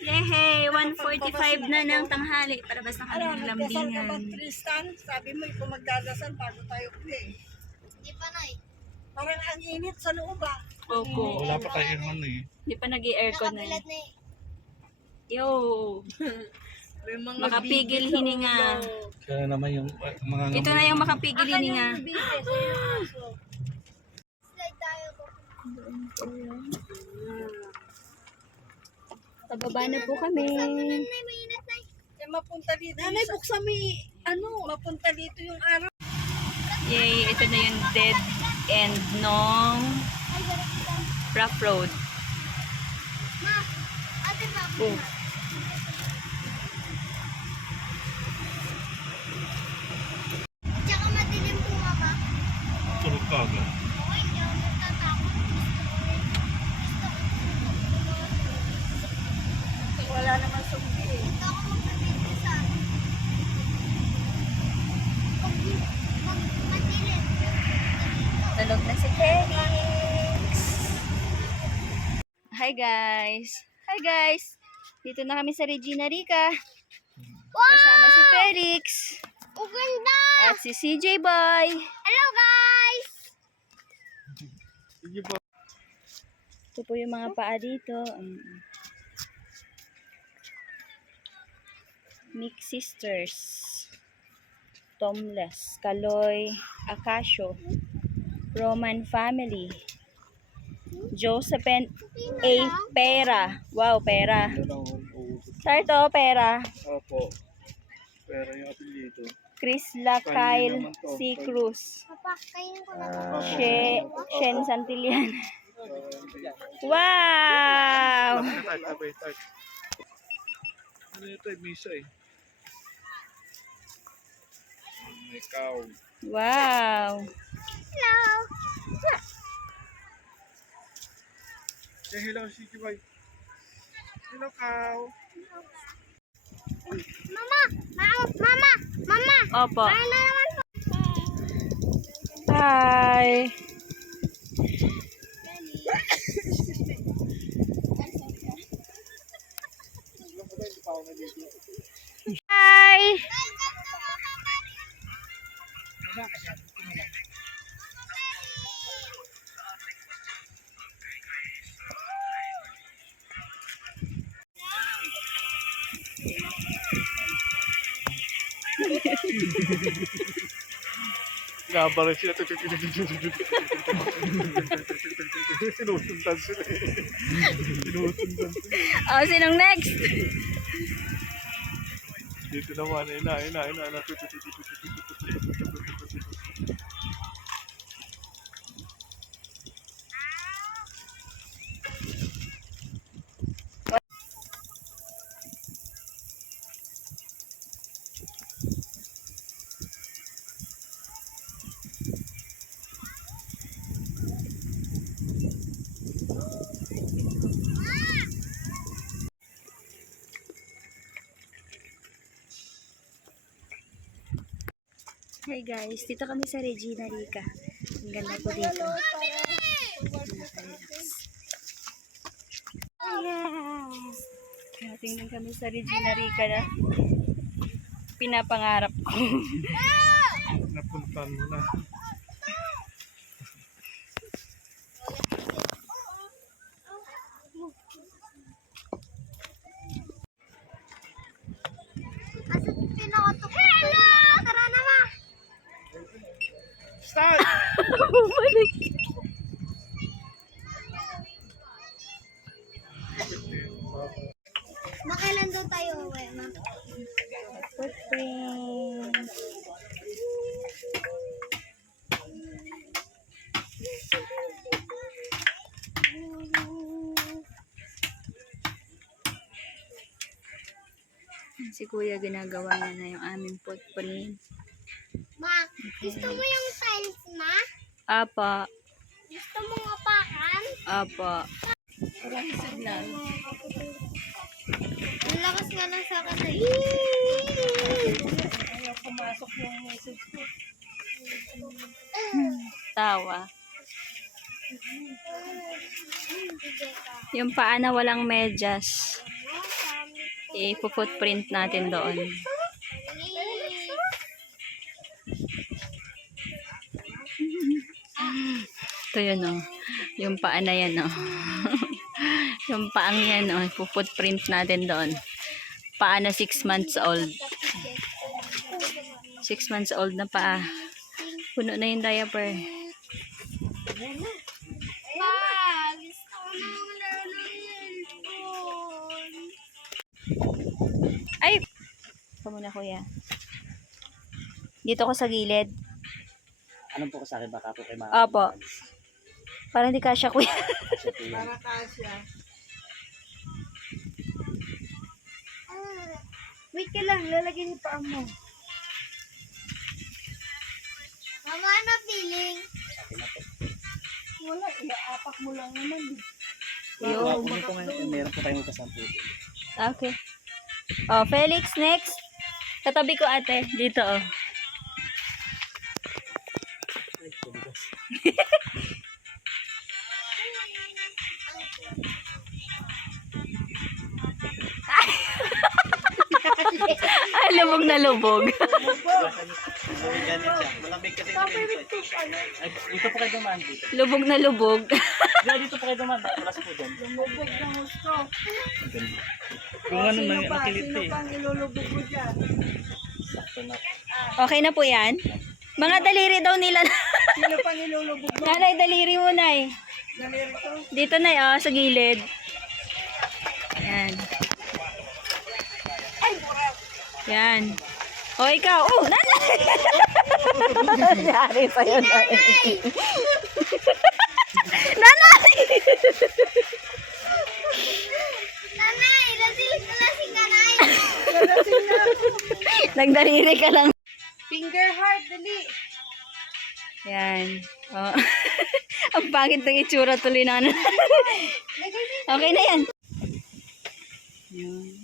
Yehey! 1:45 na ng tanghali. Parabas na kami ng Nagdasal ka ba, lambingan. Tristan? Sabi mo, ikaw magdadasal bago tayo uwi. Hindi pa na eh. Parang ang init sa loob ah. Opo. Wala pa tayo aircon eh. Hindi pa nag-i-aircon na. Nakabilad na eh. Yo! May mga Makapigil hininga. Kaya naman yung mga Ito na yung makapigil hininga. Slide tayo po. Pababa na po kami. Nay, mainit na eh. Eh, mapunta dito. Nanay, buksan mo mapunta dito yung araw. Yay! Ito na yung dead end nung rough road. Ma, ate pa. Oh. Tsaka madilim po ba? tulog ka agad. Okay, hindi ako nagtatakot. Wala naman sumbi eh. Gusto ako magpapintisan. Pag madilim. Tulog na si Felix. Hi guys. Hi guys. Dito na kami sa Regina Rica. Kasama si Felix. Ang ganda! At si CJ Boy. Hello guys! Sige po. Ito po yung mga paa dito. Mix Sisters. Tomless. Kaloy. Akasio. Roman Family. Josephine A. Pera. Wow, Pera. Sarto, Pera. Opo. Pero yung apelyido. Chris Lacaille C. Cruz. Papa, kainin ko na. Shen Santillan. Wow! Ano ito eh, misa eh. May cow. Wow! Hello! Say hello, Sige Boy. Hello, cow. Mama! Mama! Mama! Opo. Ano naman po? Hi! Hi! Nabalan sila. Sinusundan sila eh. Sinusundan sila eh. Oh, sinong next? Dito naman, ina. Hi guys, dito kami sa Regina Rica. Ang ganda po dito. Tingnan kami sa Regina Rica na pinapangarap ko. Napuntan mo na. Asa pinakatok? Hello! Tara na ma! Start! Bumalik. Makailan daw tayo uwi, ma? Footprint. Si Kuya ginagawa niya na yung aming footprint. Ma, gusto mo yung tiles, ma? Apa, Gusto mo apakan? apa. Parang signal. Ang lakas nga lang sa akin na Ayaw pumasok yung message ko. Tawa. Yung paa na walang medyas. i-footprint natin doon. Ito yun, oh. Yung paa na yan, oh. Yung paang yan, oh. Footprint natin doon. Paa na 6 months old. 6 months old na paa. Puno na yung diaper. Pa, gusto ko na malaro ng cellphone. Ay! Ito muna, kuya. Dito ko sa gilid. Anong po sa akin? Baka po kayo Opo. Parang hindi kasya, kuya. Para kasya. Wait ka lang, lalagyan niyo pa mo. Mama, ano feeling? Wala, iaapak mo lang naman. Yo. Meron po tayong kasampu. Okay. Oh, Felix, next. Katabi ko, ate. Dito, oh. Ay, lubog na lubog. Malamig kasi dito. Ay, dito po kayo dumaan dito. Lubog na lubog. Dito po kayo dumaan. Malas po dyan. Lumubog ng gusto. Kung ano Sino nang pa? nakilit Sino eh. pang ilulubog mo dyan? Sakto na. Okay na po yan? Mga daliri daw nila. Sino pang ilulubog mo? Nanay, daliri mo, nay. Nalirito? Dito, nay, oh, sa gilid. Yan. Yan. O, ikaw. Oh, nanay! Nangyari pa yun, nanay. Nanay! Nanay, lasing ka na. Lasing na. Nagdaliri ka lang. Finger heart, dali. Yan. Oh. Ang pangit ng itsura tuloy na. Okay na yan. Yan.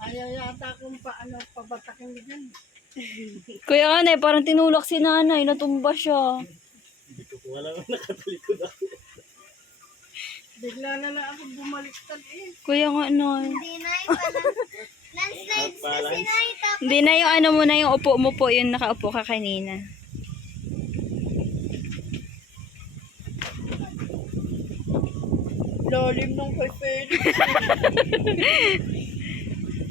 Ayaw yata kung paano pabatakin mo dyan. Kuya Anay, parang tinulak si nanay. Natumba siya. Dito po wala nang nakatalikod ako. Bigla na lang ako bumaliktad eh. Kuya nga, Nay. Hindi na pala. Landslide kasi na ito. Hindi na yung ano mo na yung upo mo po. Yung nakaupo ka kanina. Lalim ng kay Felix.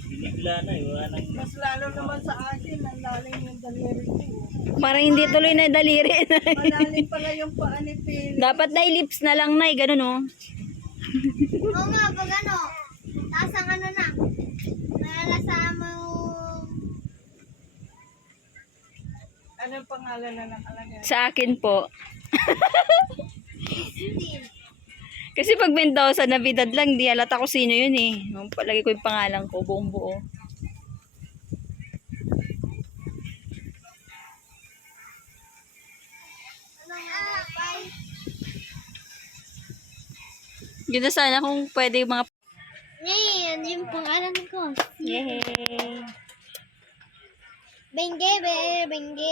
Binigla na eh. Wala nang... Mas lalo naman sa akin, ang lalim yung daliri ko. Parang hindi tuloy na daliri. Malalim pala yung paa ni Felix. Dapat na lips na lang, Nay. Ganun, oh. Oo nga, pag ano. Taas ang ano na. Nalasama yung... Anong pangalan na nakalagay? Sa akin po. Steel. Kasi pag Mendoza, Navidad lang, di halata ko sino yun eh. Palagi ko yung pangalan ko, buong buo. Yun na sana kung pwede mga... Ngayon, yung pangalan ko. Yay! Benge, benge.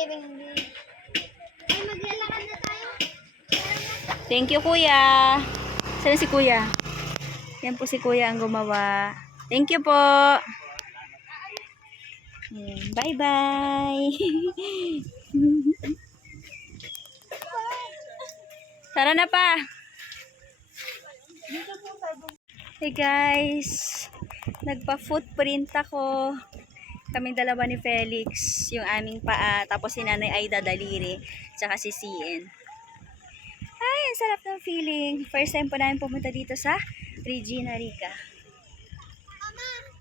Ay, maglalakad na tayo. Thank you, kuya. Sana si kuya? Yan po si kuya ang gumawa. Thank you po. Bye-bye. Tara na pa. Hey guys. Nagpa-footprint ako. Kaming dalawa ni Felix. Yung aming paa. Tapos si Nanay Aida daliri. Tsaka si CN. Ay, ang sarap ng feeling. First time po namin pumunta dito sa Regina Rica.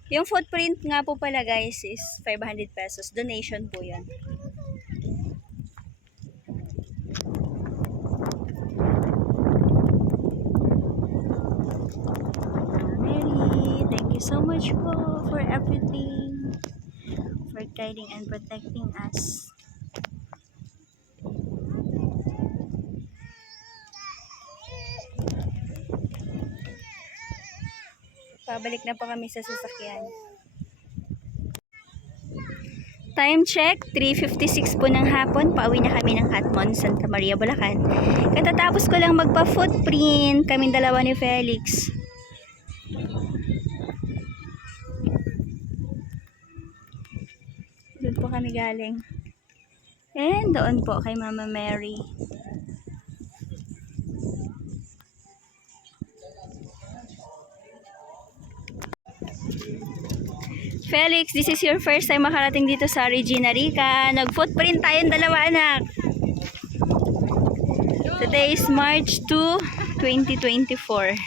Yung footprint nga po pala guys is 500 pesos. Donation po yan. Mary, thank you so much po for everything. For guiding and protecting us. Pabalik na po kami sa sasakyan. Time check, 3:56 po ng hapon. Pauwi na kami ng Catmon, Santa Maria, Bulacan. Katatapos ko lang magpa-footprint. Kaming dalawa ni Felix. Doon po kami galing. And doon po kay Mama Mary. Felix, this is your first time makarating dito sa Regina Rica. Nag-footprint tayong dalawa, anak. Today is March 2, 2024.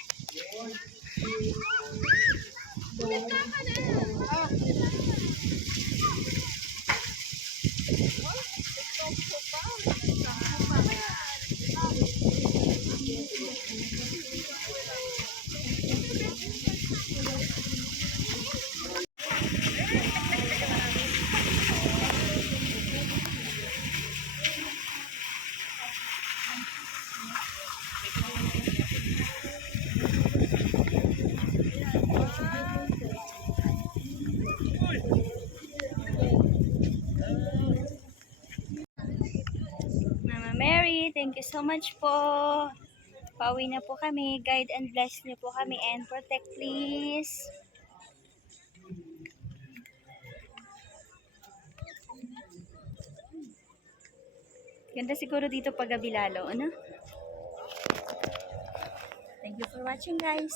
Mama Mary, thank you so much po. Pauwi na po kami. Guide and bless niyo po kami and protect please. Ganda siguro dito pag gabi lalo, ano? Thank you for watching, guys.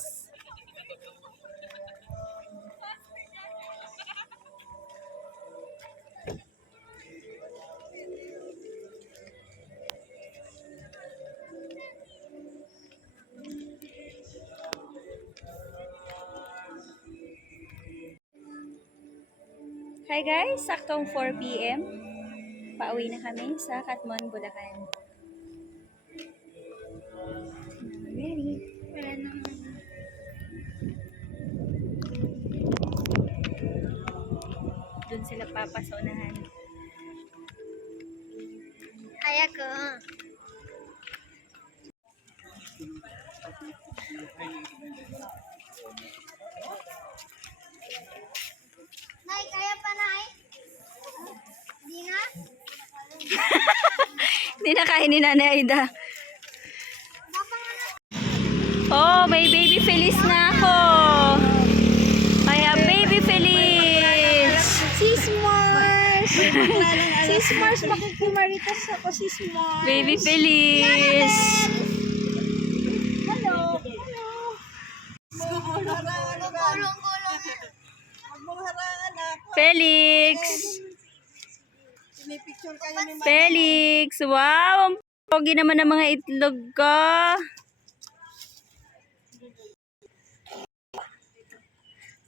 Hi guys, saktong 4 PM. Pauwi na kami sa Catmon, Bulacan. Ready? Wala na. Doon sila papasaunahan. Kaya ko. Nay, kaya pa, Nay? Di na? Hindi na kaya ni Nanay Aida. Baka nga na. Oh, may baby Feliz na ako. Kaya baby Feliz. Sis Mars! Sis Mars, makikimaritas ako, Sis Mars. Baby Feliz. Hello! Hello! Magmungharangan ka. Gulong-gulong. Magmungharangan ako. Felix. Pinipicture kayo ni Mama. Felix. Wow, ang pogi naman ng mga itlog ko.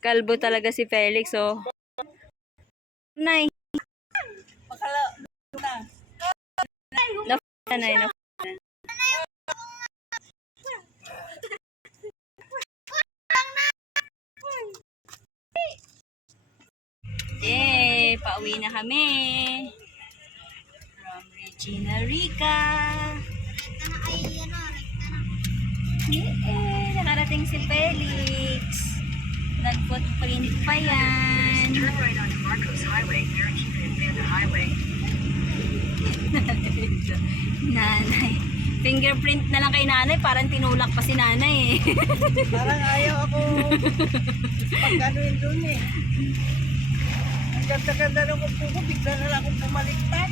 Kalbo talaga si Felix, oh. Nay. Pakala na. Nanay, na. Yay! Pauwi na kami. From Regina Rica. Rekta na ay, ano, rekta na. Yay! Nakarating si Felix. Nag-footprint pa yan. Turn right onto Marcos Highway, here in Chico Highway. Nanay. Fingerprint na lang kay nanay. Parang tinulak pa si nanay eh. Parang ayaw ako pagganuin dun eh. Ang ganda-ganda ng upo ko, bigla na lang akong bumaliktad.